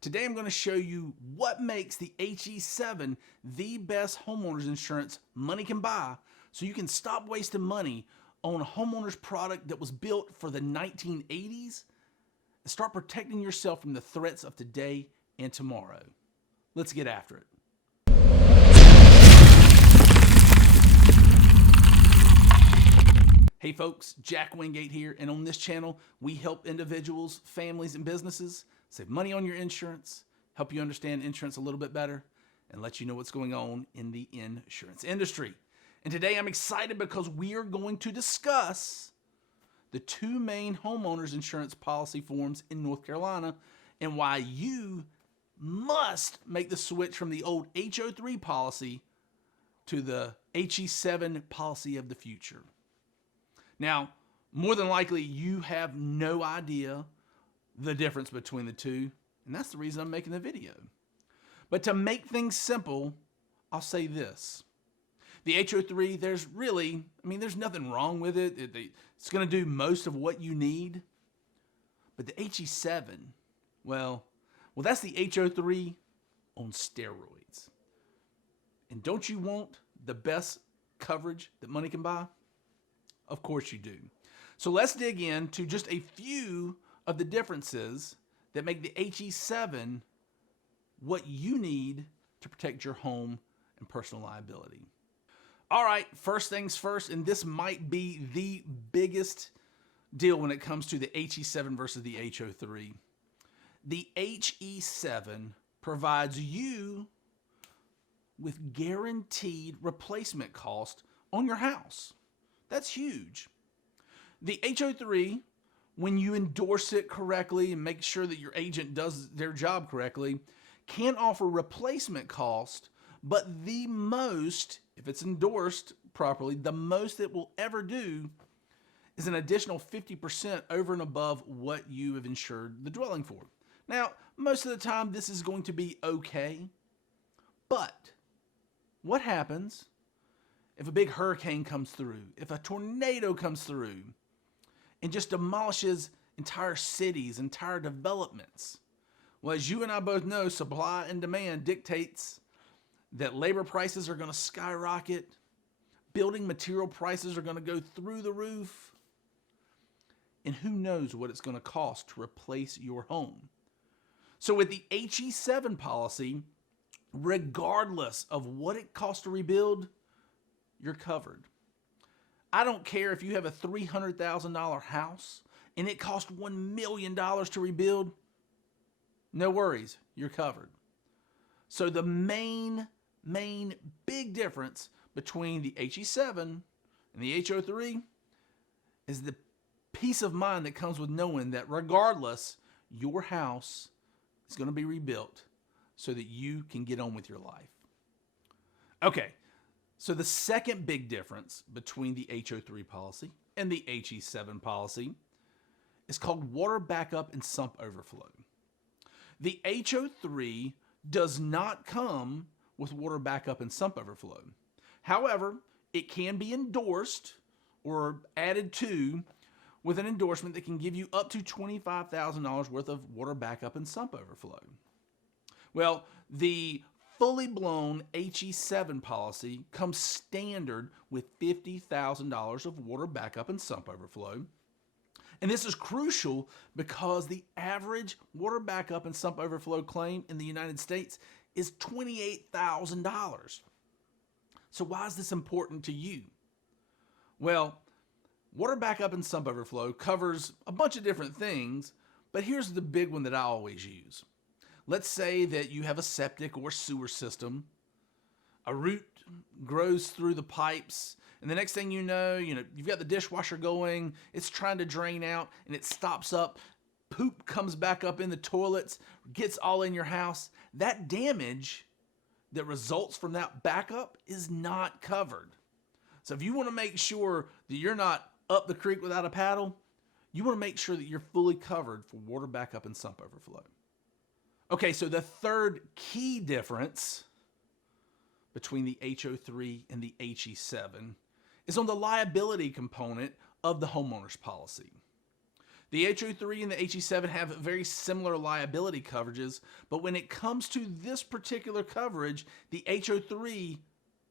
Today I'm going to show you what makes the HE7 the best homeowners insurance money can buy, so you can stop wasting money on a homeowners product that was built for the 1980s and start protecting yourself from the threats of today and tomorrow. Let's get after it. Hey folks, Jack Wingate here, and on this channel we help individuals, families, and businesses save money on your insurance, help you understand insurance a little bit better, and let you know what's going on in the insurance industry. And today I'm excited because we are going to discuss the two main homeowners insurance policy forms in North Carolina and why you must make the switch from the old HO3 policy to the HE7 policy of the future. Now, more than likely, you have no idea the difference between the two, and that's the reason I'm making the video. But to make things simple, I'll say this. The HO3, there's nothing wrong with it. It's going to do most of what you need. But the HE7, well, that's the HO3 on steroids. And don't you want the best coverage that money can buy? Of course you do. So let's dig into just a few of the differences that make the HE7 what you need to protect your home and personal liability. All right, first things first, and this might be the biggest deal when it comes to the HE7 versus the HO3. The HE7 provides you with guaranteed replacement cost on your house. That's huge. The HO3, when you endorse it correctly and make sure that your agent does their job correctly, can offer replacement cost, but the most, if it's endorsed properly, the most it will ever do is an additional 50% over and above what you have insured the dwelling for. Now, most of the time this is going to be okay, but what happens if a big hurricane comes through, if a tornado comes through and just demolishes entire cities, entire developments? Well, as you and I both know, supply and demand dictates that labor prices are going to skyrocket, building material prices are going to go through the roof, and who knows what it's going to cost to replace your home. So with the HE7 policy, regardless of what it costs to rebuild, you're covered. I don't care if you have a $300,000 house and it cost $1 million to rebuild. No worries, you're covered. So the main big difference between the HE7 and the HO3 is the peace of mind that comes with knowing that regardless, your house is going to be rebuilt so that you can get on with your life. Okay. So the second big difference between the HO3 policy and the HE7 policy is called water backup and sump overflow. The HO3 does not come with water backup and sump overflow. However, it can be endorsed or added to with an endorsement that can give you up to $25,000 worth of water backup and sump overflow. Well, the fully blown HE7 policy comes standard with $50,000 of water backup and sump overflow. And this is crucial because the average water backup and sump overflow claim in the United States is $28,000. So why is this important to you? Well, water backup and sump overflow covers a bunch of different things, but here's the big one that I always use. Let's say that you have a septic or sewer system. A root grows through the pipes, and the next thing you know, you've got the dishwasher going, it's trying to drain out, and it stops up. Poop comes back up in the toilets, gets all in your house. That damage that results from that backup is not covered. So if you want to make sure that you're not up the creek without a paddle, you want to make sure that you're fully covered for water backup and sump overflow. Okay, so the third key difference between the HO3 and the HE7 is on the liability component of the homeowners policy. The HO3 and the HE7 have very similar liability coverages, but when it comes to this particular coverage, the HO3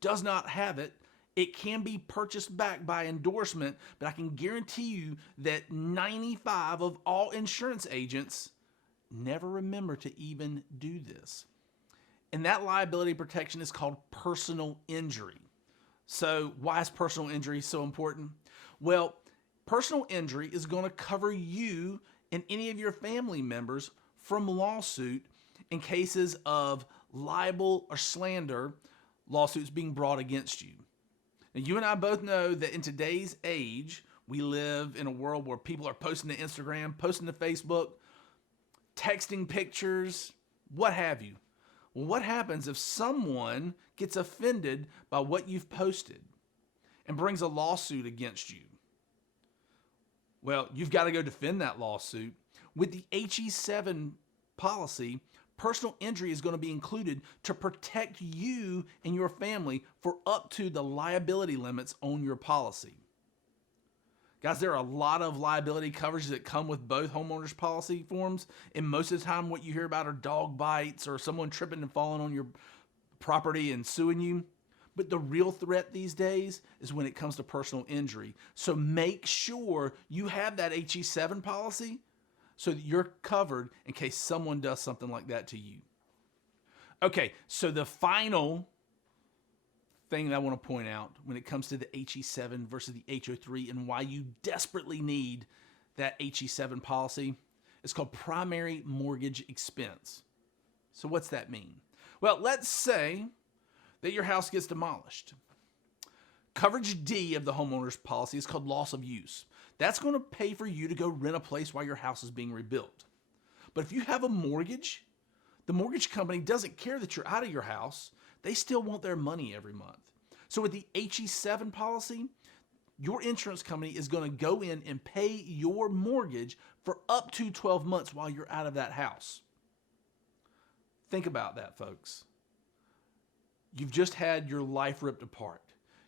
does not have it. It can be purchased back by endorsement, but I can guarantee you that 95 of all insurance agents never remember to even do this. And that liability protection is called personal injury. So why is personal injury so important? Well, personal injury is going to cover you and any of your family members from lawsuit in cases of libel or slander lawsuits being brought against you. Now, you and I both know that in today's age, we live in a world where people are posting to Instagram, posting to Facebook, texting pictures, what have you. Well, what happens if someone gets offended by what you've posted and brings a lawsuit against you? Well, you've got to go defend that lawsuit. With the HE7 policy, personal injury is going to be included to protect you and your family for up to the liability limits on your policy. Guys, there are a lot of liability coverages that come with both homeowners policy forms, and most of the time what you hear about are dog bites or someone tripping and falling on your property and suing you. But the real threat these days is when it comes to personal injury. So make sure you have that HE7 policy so that you're covered in case someone does something like that to you. Okay, so the final thing that I want to point out when it comes to the HE7 versus the HO3 and why you desperately need that HE7 policy is called primary mortgage expense. So what's that mean? Well, let's say that your house gets demolished. Coverage D of the homeowner's policy is called loss of use. That's going to pay for you to go rent a place while your house is being rebuilt. But if you have a mortgage, the mortgage company doesn't care that you're out of your house. They still want their money every month. So with the HE7 policy, your insurance company is going to go in and pay your mortgage for up to 12 months while you're out of that house. Think about that, folks. You've just had your life ripped apart.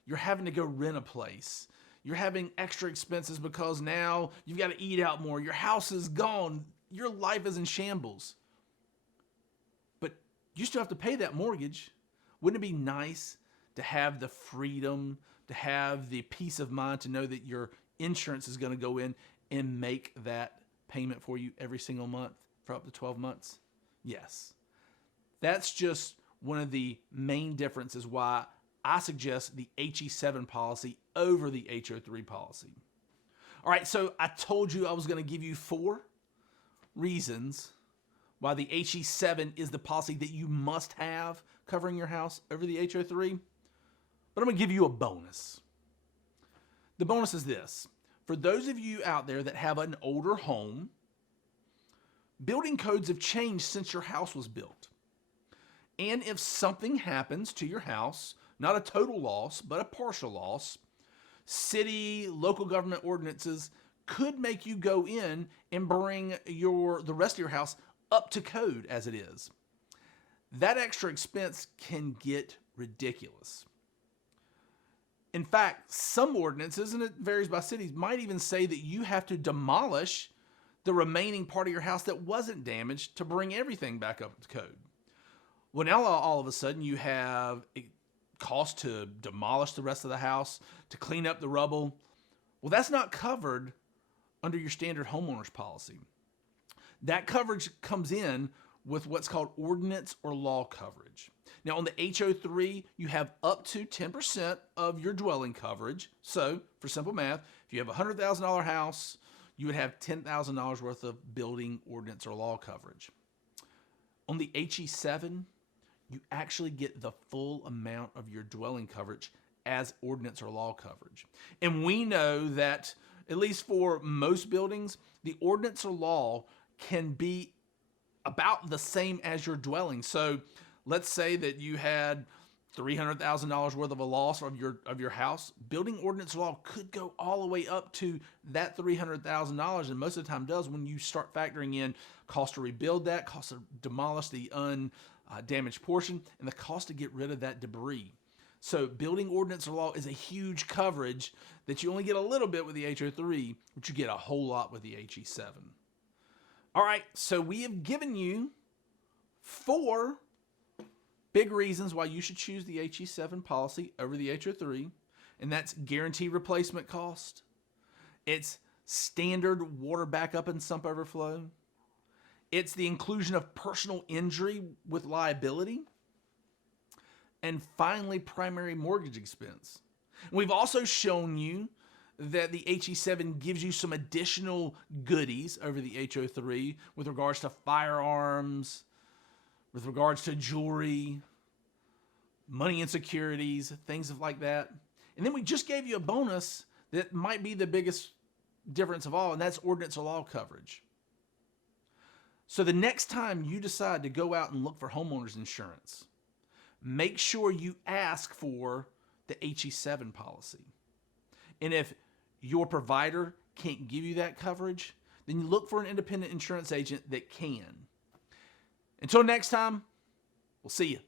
You're having to go rent a place. You're having extra expenses because now you've got to eat out more. Your house is gone. Your life is in shambles. But you still have to pay that mortgage. Wouldn't it be nice to have the freedom, to have the peace of mind to know that your insurance is going to go in and make that payment for you every single month for up to 12 months? Yes. That's just one of the main differences why I suggest the HE7 policy over the HO3 policy. All right, so I told you I was going to give you 4 reasons why the HE7 is the policy that you must have covering your house over the HO3, but I'm going to give you a bonus. The bonus is this. For those of you out there that have an older home, building codes have changed since your house was built. And if something happens to your house, not a total loss, but a partial loss, city, local government ordinances could make you go in and bring the rest of your house up to code as it is. That extra expense can get ridiculous. In fact, some ordinances, and it varies by cities, might even say that you have to demolish the remaining part of your house that wasn't damaged to bring everything back up to code. Well, now all of a sudden you have a cost to demolish the rest of the house, to clean up the rubble. Well, that's not covered under your standard homeowners policy. That coverage comes in with what's called ordinance or law coverage. Now on the HO3, you have up to 10% of your dwelling coverage. So for simple math, if you have a $100,000 house, you would have $10,000 worth of building ordinance or law coverage. On the HE7, you actually get the full amount of your dwelling coverage as ordinance or law coverage. And we know that, at least for most buildings, the ordinance or law can be about the same as your dwelling. So let's say that you had $300,000 worth of a loss of your house. Building ordinance or law could go all the way up to that $300,000, and most of the time does when you start factoring in cost to rebuild that, cost to demolish the undamaged portion, and the cost to get rid of that debris. So building ordinance or law is a huge coverage that you only get a little bit with the HO3, but you get a whole lot with the HE7. All right, so we have given you 4 big reasons why you should choose the HE7 policy over the HO3, and that's guaranteed replacement cost. It's standard water backup and sump overflow. It's the inclusion of personal injury with liability. And finally, primary mortgage expense. We've also shown you that the HE7 gives you some additional goodies over the HO3 with regards to firearms, with regards to jewelry, money and securities, things like that. And then we just gave you a bonus that might be the biggest difference of all, and that's ordinance or law coverage. So the next time you decide to go out and look for homeowners insurance, make sure you ask for the HE7 policy. And if your provider can't give you that coverage, then you look for an independent insurance agent that can. Until next time, we'll see you.